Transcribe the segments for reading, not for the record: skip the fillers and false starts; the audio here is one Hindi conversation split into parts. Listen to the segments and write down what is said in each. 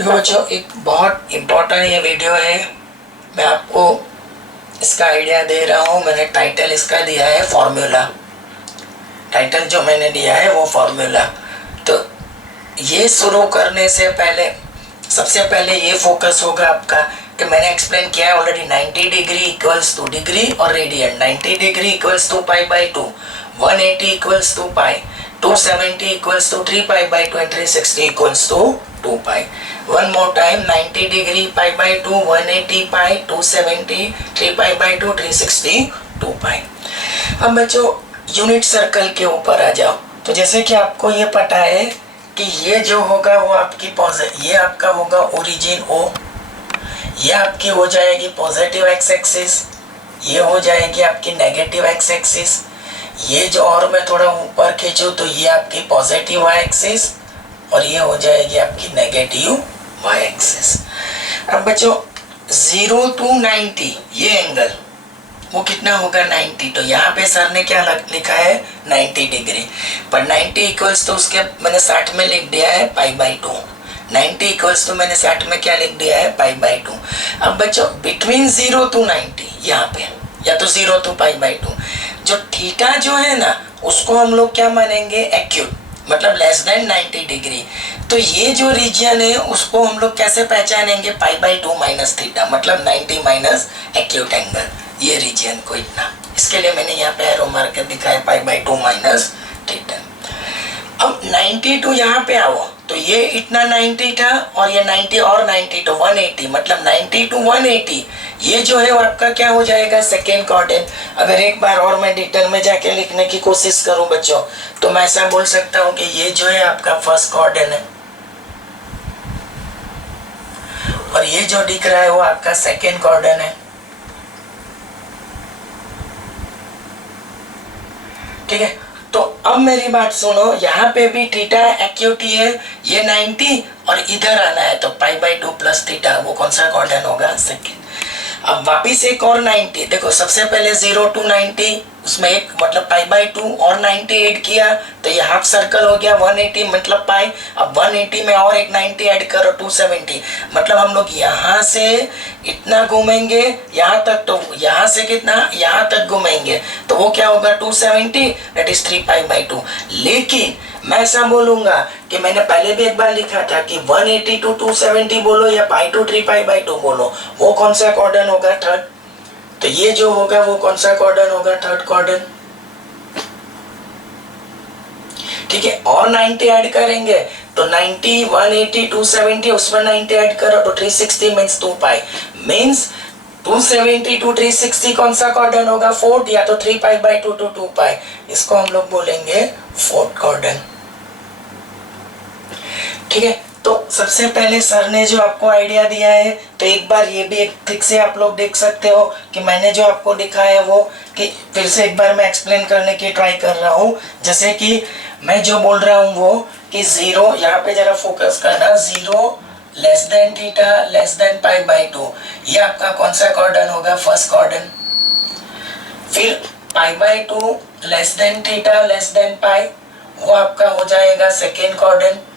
देखो बच्चों, एक बहुत इम्पोर्टेंट ये वीडियो है। मैं आपको इसका आइडिया दे रहा हूँ। मैंने टाइटल इसका दिया है फॉर्मूला। टाइटल जो मैंने दिया है वो फॉर्मूला। तो ये शुरू करने से पहले सबसे पहले ये फोकस होगा आपका कि मैंने एक्सप्लेन किया है already. 90 degree equals to degree और radian. 90 degree equals to pi by 2, 180 equals to pi, 270 equals to 3 pi by 2 and 360 equals to 2 pi. One more time, 90 degree pi by 2, 180 pi, 270, 3 pi by 2, 360 2 pi. अब बच्चों यूनिट सर्कल के ऊपर आ जाओ। तो जैसे कि आपको ये पता है कि ये जो होगा वो आपकी ये आपका होगा ओरिजिन O, ये आपकी हो जाएगी पॉजिटिव एक्स एक्सिस, ये हो जाएगी आपकी नेगेटिव एक्स एक्सिस। ये जो और मैं थोड़ा ऊपर खींचूं तो ये आपकी पॉजिटिव वाई एक्सिस और ये हो जाएगी आपकी नेगेटिव वाई एक्सिस। अब बच्चों 0 to 90 ये एंगल वो कितना होगा 90। तो यहाँ पे सर ने क्या लिखा है 90 डिग्री, पर 90 इक्वल्स तो उसके मैंने 60 में लिख दिया है पाई बाई 2। 90 इक्वल्स तो मैंने 60 में क्या लिख दिया है पाई बाई 2। अब बच्चों बिटवीन 0 to 90 यहाँ पे या तो 0 to पाई बाई 2 जो थीटा जो है ना उसको हम लोग क्या मानेंगे एक्यूट, मतलब लेस देन 90 डिग्री। तो ये जो रीजन है उसको हम लोग कैसे पहचानेंगे पाई बाई 2 माइनस थीटा, मतलब 90 माइनस एक्यूट एंगल, ये रीजन को इतना। इसके लिए मैंने यहाँ पे एरो मार कर दिखाया पाई बाई 2 माइनस थीटा। अब 90 टू यहाँ पे आओ तो ये इतना 90 था और ये 90 और 90 तो 180, मतलब 90 टू 180 ये जो है वो आपका क्या हो जाएगा सेकेंड क्वाड्रेंट। अगर एक बार और मैं डिटेल में जाके लिखने की कोशिश करूं बच्चों तो मैं ऐसा बोल सकता हूं कि ये जो है आपका फर्स्ट क्वाड्रेंट है और ये जो दिख रहा है वो आपका सेकेंड क्वाड्रेंट है। ठीक है, तो अब मेरी बात सुनो, यहाँ पे भी थीटा एक्यूट है, ये 90 और इधर आना है तो पाई बाई 2 प्लस थीटा, वो कौन सा क्वाड्रेंट होगा सेकेंड। अब वापिस एक और 90, देखो सबसे पहले 0 to 90 उसमें एक मतलब पाई बाई 2 और 90 ऐड किया तो ये हाफ सर्कल हो गया 180 मतलब पाई। अब 180 में और एक 90 ऐड करो 270, मतलब हम लोग यहाँ से इतना घूमेंगे यहाँ तक, तो यहाँ से कितना यहाँ तक घूमेंगे तो वो क्या होगा 270, दैट इज 3 पाई बाई 2। लेकिन मैं ऐसा बोलूंगा कि मैंने पहले भी एक बार लिखा था कि 180 to 270 बोलो या पाई टू 3 पाई बाई 2 बोलो, वो कौन सा क्वाड्रेंट होगा थर्ड। तो ये जो होगा वो कौन सा क्वाड्रेंट होगा थर्ड क्वाड्रेंट। ठीक है, और 90 ऐड करेंगे तो 90, 180, 270 उसमें 90 ऐड करो तो 360 मीन्स 2 पाई, मीन्स 270 to 360 कौन सा क्वाड्रेंट होगा फोर्थ, या तो 3 पाई बाई 2 to 2 पाई, इसको हम लोग बोलेंगे फोर्थ क्वाड्रेंट। ठीक है, तो सबसे पहले सर ने जो आपको आइडिया दिया है तो एक बार ये भी एक ठीक से आप लोग देख सकते हो कि मैंने जो आपको दिखाया है वो कि फिर से एक बार मैं एक्सप्लेन करने की ट्राई कर रहा हूँ। जैसे कि मैं जो बोल रहा हूँ वो कि 0, यहाँ पे जरा फोकस करना, 0 less than theta less than pi by 2, ये आपका कौन सा क्वाड्रेंट होगा फर्स्ट क्वाड्रेंट। फिर pi by 2 less than theta less than pi, वो आपका हो जाएगा सेकेंड क्वाड्रेंट।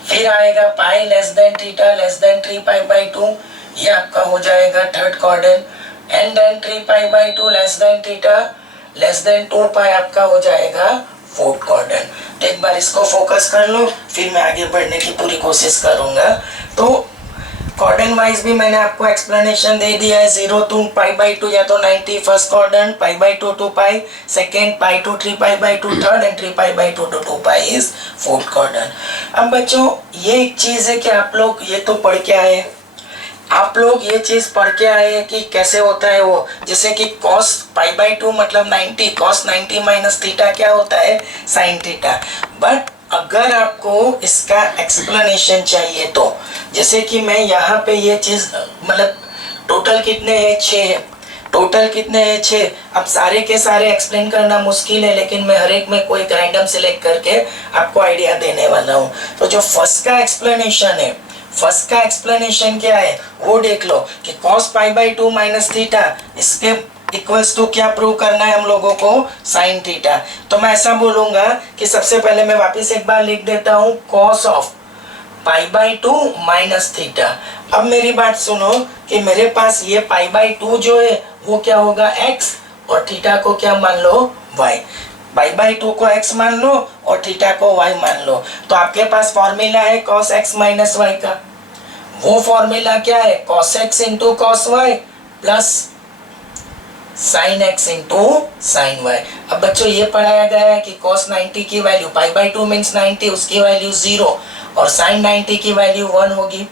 फिर आएगा pi less than theta less than 3 pi by 2, ये आपका हो जाएगा third quadrant. And then 3 pi by 2 less than theta less than 2 pi आपका हो जाएगा फोर्थ क्वाड्रेंट। तो एक बार इसको फोकस कर लो, फिर मैं आगे बढ़ने की पूरी कोशिश करूंगा। तो क्वाड्रेंट वाइज भी मैंने आपको एक्सप्लेनेशन दे दिया है। 0 to पाई बाई 2 या तो 90 first quadrant, pi by 2 to pi second, pi to 3 pi by 2 third and 3 pi by 2 to 2 pi is fourth quadrant. अब बच्चों ये एक चीज है कि आप लोग ये तो पढ़ के आए, आप लोग ये चीज पढ़ के आए कि कैसे होता है वो, जैसे कि cos पाई बाई 2 मतलब 90, cos 90 माइनस थीटा क्या होता है साइन थीटा। बट अगर आपको इसका एक्सप्लेनेशन चाहिए तो जैसे कि मैं यहाँ पे ये चीज मतलब टोटल कितने हैं 6 है, टोटल कितने हैं 6। अब सारे के सारे एक्सप्लेन करना मुश्किल है, लेकिन मैं हर एक में कोई रैंडम सिलेक्ट करके आपको आइडिया देने वाला हूँ। तो जो फर्स्ट का एक्सप्लेनेशन है, फर्स्ट का एक्सप्लेनेशन क्या है वो देख लो कि cos pi by 2 minus theta इसके इक्वल्स टू क्या प्रूव करना है हम लोगों को साइन थीटा। तो मैं ऐसा बोलूंगा कि सबसे पहले मैं वापस एक बार लिख देता हूँ cos of pi by two minus theta. अब मेरी बात सुनो कि मेरे पास ये पाई बाई टू जो है वो क्या होगा x, और थीटा को क्या मान लो y। पाई बाई टू को x मान लो और थीटा को y मान लो। तो आपके पास फॉर्मूला है cos x माइनस y का। वो फॉर्मूला क्या है, cos x into cos y plus sign x into sine y। अब बच्चों ये पढ़ाया गया है कि cos 90 की value pi by two means 90, उसकी वैल्यू 0 और साइन 90 की वैल्यू 1 होगी।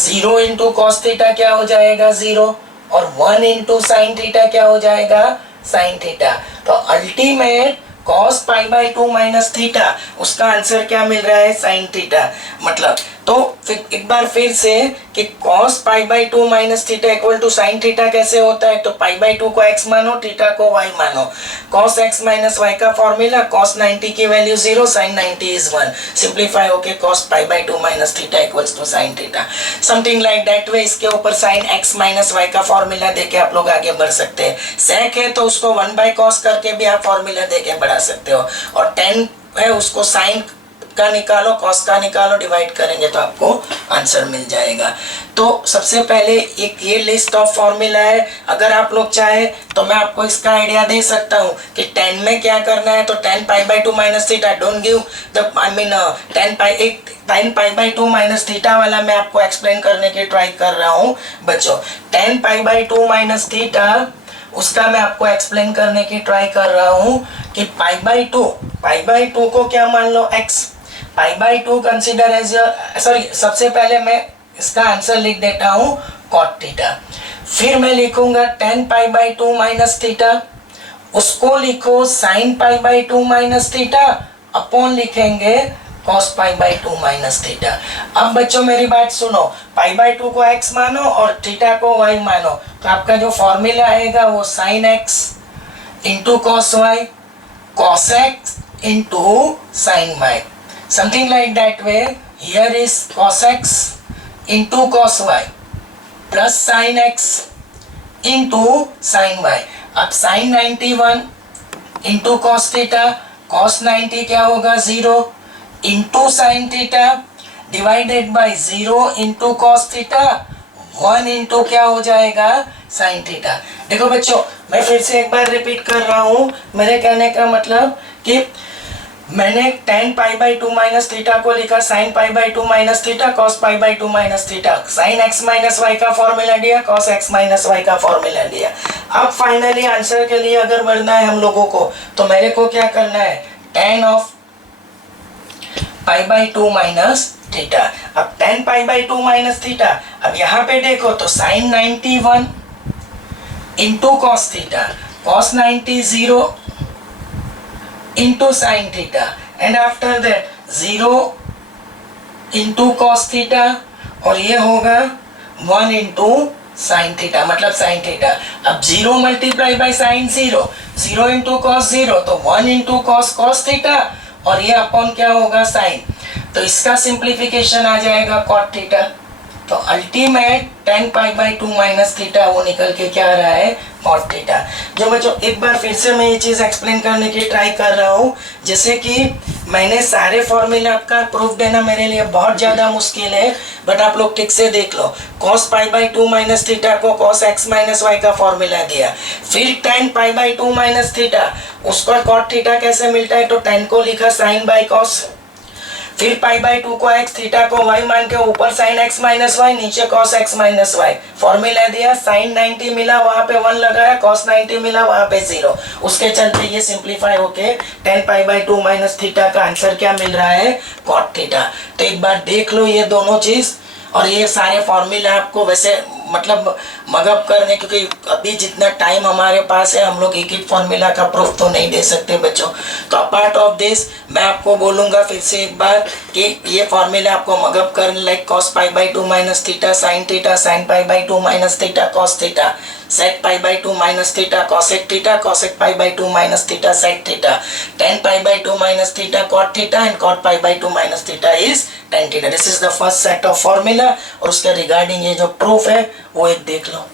0 इंटू कॉस थीटा क्या हो जाएगा 0, और 1 इंटू साइन थीटा क्या हो जाएगा साइन थीटा। तो ultimate cos pi by two minus theta, उसका आंसर क्या मिल रहा है साइन थीटा। मतलब तो फिर एक बार फिर से कि cos pi by two minus theta equal to sine theta कैसे होता है, तो पाई बाई टू को x मानो, थीटा को y मानो। cos x माइनस y का फॉर्मूला cos 90 की वैल्यू 0, साइन 90 इज 1, सिंप्लीफाई होके cos pi by two minus theta equals to sine theta, something like that way. इसके ऊपर साइन x माइनस y का फॉर्मूला देके आप लोग आगे बढ़ सकते हैं। sec है तो उसको 1 बाई cos करके भी आप फॉर्मूला देके बढ़ा सकते हो, और tan है उसको साइन का निकालो, कॉस का निकालो, डिवाइड करेंगे तो आपको आंसर मिल जाएगा। तो सबसे पहले एक ये लिस्ट ऑफ फॉर्मूला है। अगर आप लोग चाहे तो मैं आपको इसका आइडिया दे सकता हूँ कि tan में क्या करना है। तो tan pi by two minus theta, don't give the I mean tan pi by two minus theta वाला मैं आपको एक्सप्लेन करने की ट्राई कर रहा हूँ बच्चों। tan pi by two minus theta उसका मैं आपको एक्सप्लेन करने की ट्राई कर रहा हूँ कि पाई बाई टू को क्या मान लो x, pi by two consider as sorry, सबसे पहले मैं इसका आंसर लिख देता हूँ cot थीटा, फिर मैं लिखूंगा tan pi by two minus theta, उसको लिखो sin pi by two minus theta, upon लिखेंगे cos pi by two minus theta. अब बच्चों मेरी बात सुनो, पाई बाई टू को x मानो और थीटा को y मानो, तो आपका जो फॉर्मूला आएगा वो sin x into cos y, cos x into sin y, something like that way। Here is cos x into cos y plus sin x into sin y। अब sin 91 into cos theta, cos 90 क्या होगा 0 into sin theta divided by 0 into cos theta, 1 into क्या हो जाएगा sin थीटा। देखो बच्चों मैं फिर से एक बार रिपीट कर रहा हूँ, मेरे कहने का मतलब कि मैंने tan pi by two minus theta को लिखा sin pi by two minus theta, cos pi by two minus theta, sin x minus y का फॉर्मूला दिया, cos x माइनस y का फॉर्मूला दिया। अब फाइनली आंसर के लिए अगर बढ़ना है हम लोगों को, तो मेरे को क्या करना है, tan of pi by two minus theta. अब tan pi by two minus theta, अब यहाँ पे देखो तो sin 91 into cos theta, cos 90 0 into sin theta, and after that 0 into cos theta, और ये होगा 1 into sin theta, मतलब sin theta। अब 0 multiply by sine 0, 0 into cos 0, तो 1 into cos theta, और ये अपॉन क्या होगा sin। तो इसका सिंप्लीफिकेशन आ जाएगा cot थीटा। तो ultimate tan pi by two minus theta वो निकल के क्या आ रहा है cot थीटा। जो बच्चों एक बार फिर से मैं ये चीज़ एक्सप्लेन करने की ट्राई कर रहा हूँ, जैसे कि मैंने सारे फॉर्मूला का प्रूफ देना मेरे लिए बहुत ज़्यादा मुश्किल है, बट आप लोग ठीक से देख लो। cos pi by two minus theta को cos x माइनस वाई का फॉर्मूला दिया, फिर tan pi by two minus theta उसका cot थीटा कैसे मिलता है, तो tan को लिखा sin बाई cos, फिर पाई बाई टू को x, थीटा को y मान के ऊपर sin x माइनस वाई, नीचे cos x minus Y, formula दिया, sin 90 मिला वहाँ पे 1 लगाया, cos 90 मिला वहाँ पे 0, उसके चलते ये सिंप्लीफाई होके tan pi by two minus theta का आंसर क्या मिल रहा है cot थीटा। तो एक बार देख लो ये दोनों चीज़, और ये सारे फॉर्मूला आपको वैसे मतलब मगअप करने, क्योंकि अभी जितना टाइम हमारे पास है हम लोग एक एक फॉर्मूला का प्रूफ तो नहीं दे सकते बच्चों। तो अपार्ट ऑफ दिस मैं आपको बोलूँगा फिर से एक बार कि ये फॉर्मूला आपको मगअप करने, like cos pi by two minus theta sin pi by two minus theta cos theta, sec pi by two minus theta cosec pi by two minus theta sec theta, tan pi by two minus theta cot theta, and cot pi by two minus theta is tan theta. This is the first set of formula, और उसके रिगार्डिंग ये जो प्रूफ है वो एक देख लो।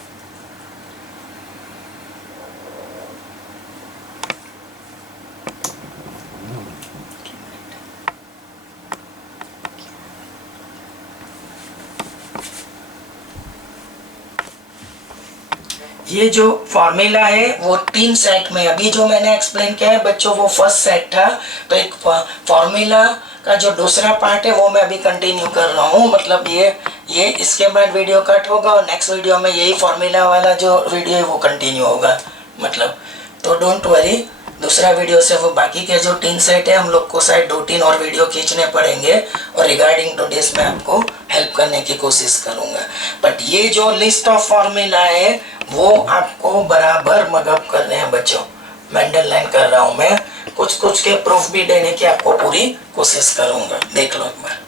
ये जो फॉर्मूला है वो 3 सेट में, अभी जो मैंने एक्सप्लेन किया है बच्चों वो फर्स्ट सेट था। तो एक फॉर्मूला का जो दूसरा पार्ट है वो मैं अभी कंटिन्यू कर रहा हूँ, मतलब ये इसके बाद वीडियो कट होगा और नेक्स्ट वीडियो में यही फॉर्मूला वाला जो वीडियो है वो कंटिन्यू होगा मतलब। तो डोंट वरी, दूसरा वीडियो से वो बाकी के जो 3 सेट है हम लोग को शायद 2-3 और वीडियो खींचने पड़ेंगे और रिगार्डिंग टू दिस मैं आपको हेल्प करने की कोशिश करूँगा। बट ये जो लिस्ट ऑफ फॉर्मूला है वो आपको बराबर मगअप करने हैं बच्चों, मेंडल लाइन कर रहा हूँ मैं, कुछ कुछ के प्रूफ भी देने की आपको पूरी कोशिश करूँगा, देख लो एक बार।